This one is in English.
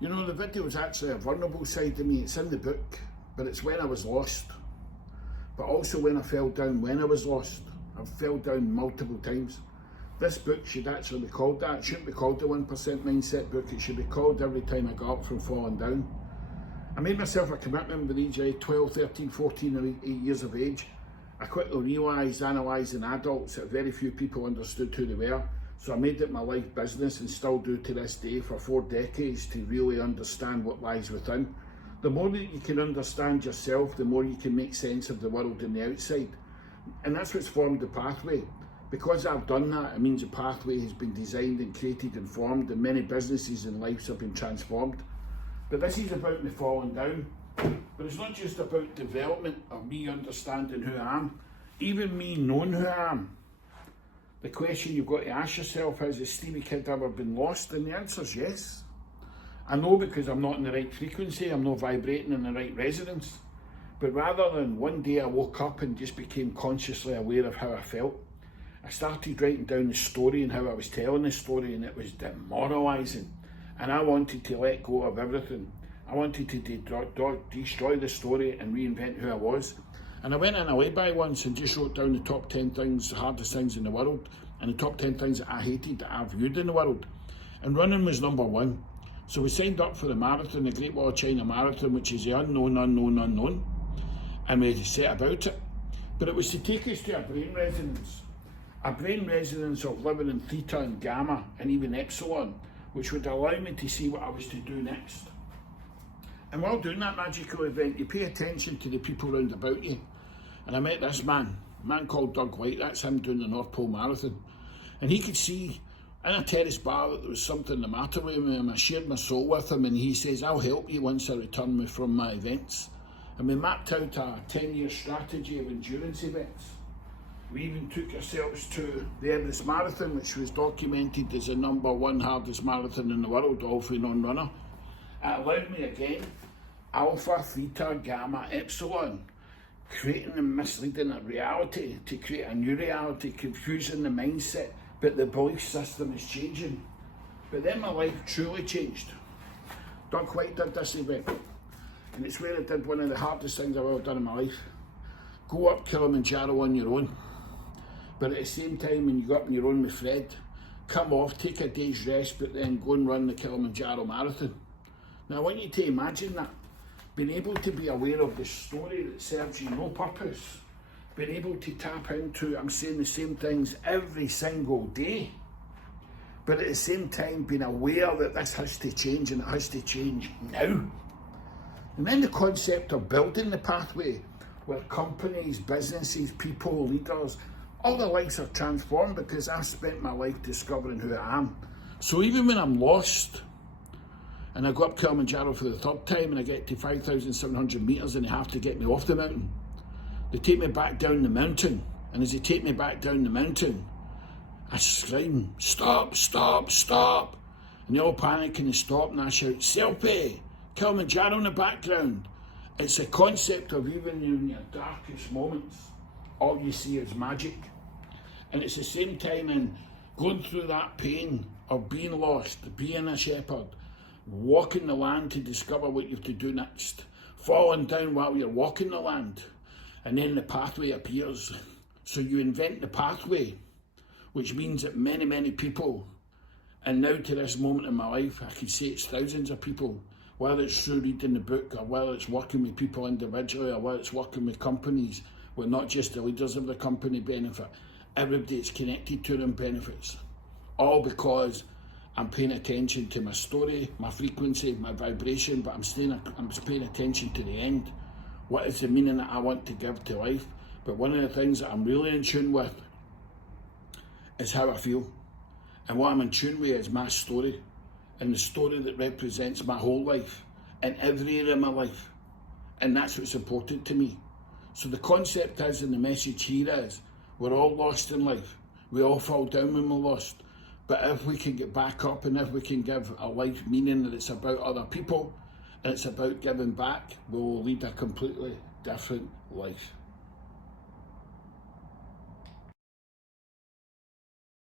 You know, the video is actually a vulnerable side of me. It's in the book, but it's when I was lost. But also when I fell down when I was lost. I fell down multiple times. This book should actually be called that. It shouldn't be called the 1% Mindset book. It should be called Every Time I Got Up From Falling Down. I made myself a commitment with age 12, 13, 14 years of age. I quickly realised, analysing adults, that very few people understood who they were. So I made it my life business, and still do to this day, for 4 decades, to really understand what lies within. The more that you can understand yourself, the more you can make sense of the world and the outside. And that's what's formed the pathway. Because I've done that, it means the pathway has been designed and created and formed, and many businesses and lives have been transformed. But this is about me falling down. But it's not just about development of me understanding who I am, even me knowing who I am. The question you've got to ask yourself is, has Stevie Kidd ever been lost? And the answer is yes. I know, because I'm not in the right frequency, I'm not vibrating in the right resonance. But rather than one day I woke up and just became consciously aware of how I felt, I started writing down the story and how I was telling the story, and it was demoralising. And I wanted to let go of everything. I wanted to destroy the story and reinvent who I was. And I went in a lay-by once and just wrote down the top 10 things, the hardest things in the world, and the top 10 things that I hated, that I viewed in the world. And running was number one. So we signed up for the marathon, the Great Wall of China Marathon, which is the unknown, unknown, unknown. And we set about it. But it was to take us to a brain resonance. A brain resonance of living in theta and gamma and even epsilon, which would allow me to see what I was to do next. And while doing that magical event, you pay attention to the people around about you. And I met this man, a man called Doug White. That's him doing the North Pole Marathon. And he could see in a terrace bar that there was something the matter with me, and I shared my soul with him, and he says, I'll help you once I return from my events. And we mapped out a 10-year strategy of endurance events. We even took ourselves to the Everest Marathon, which was documented as the #1 hardest marathon in the world, all for a non-runner. It allowed me again, alpha, theta, gamma, epsilon, creating and misleading a reality to create a new reality, confusing the mindset, but the belief system is changing. But then my life truly changed. Doug White did this event, and it's where I did one of the hardest things I've ever done in my life. Go up Kilimanjaro on your own. But at the same time, when you go up on your own with Fred, come off, take a day's rest, but then go and run the Kilimanjaro Marathon. Now I want you to imagine that, being able to be aware of the story that serves you no purpose, being able to tap into, I'm saying the same things every single day, but at the same time being aware that this has to change, and it has to change now. And then the concept of building the pathway, where companies, businesses, people, leaders, all their lives are transformed, because I've spent my life discovering who I am. So even when I'm lost, and I go up Kilimanjaro for the 3rd time, and I get to 5,700 metres, and they have to get me off the mountain. They take me back down the mountain, and as they take me back down the mountain, I scream, stop, stop, stop. And they all panic and they stop, and I shout, selfie, Kilimanjaro in the background. It's a concept of even in your darkest moments, all you see is magic. And it's the same time in going through that pain of being lost, being a shepherd, walking the land to discover what you have to do next, falling down while you're walking the land, and then the pathway appears. So you invent the pathway, which means that many, many people, and now to this moment in my life, I could say it's thousands of people, whether it's through reading the book, or whether it's working with people individually, or whether it's working with companies, where not just the leaders of the company benefit, everybody that's connected to them benefits. All because I'm paying attention to my story, my frequency, my vibration, but I'm paying attention to the end. What is the meaning that I want to give to life? But one of the things that I'm really in tune with is how I feel. And what I'm in tune with is my story, and the story that represents my whole life, in every area of my life. And that's what's important to me. So the concept is, and the message here is, we're all lost in life. We all fall down when we're lost. But if we can get back up, and if we can give a life meaning that it's about other people, and it's about giving back, we will lead a completely different life.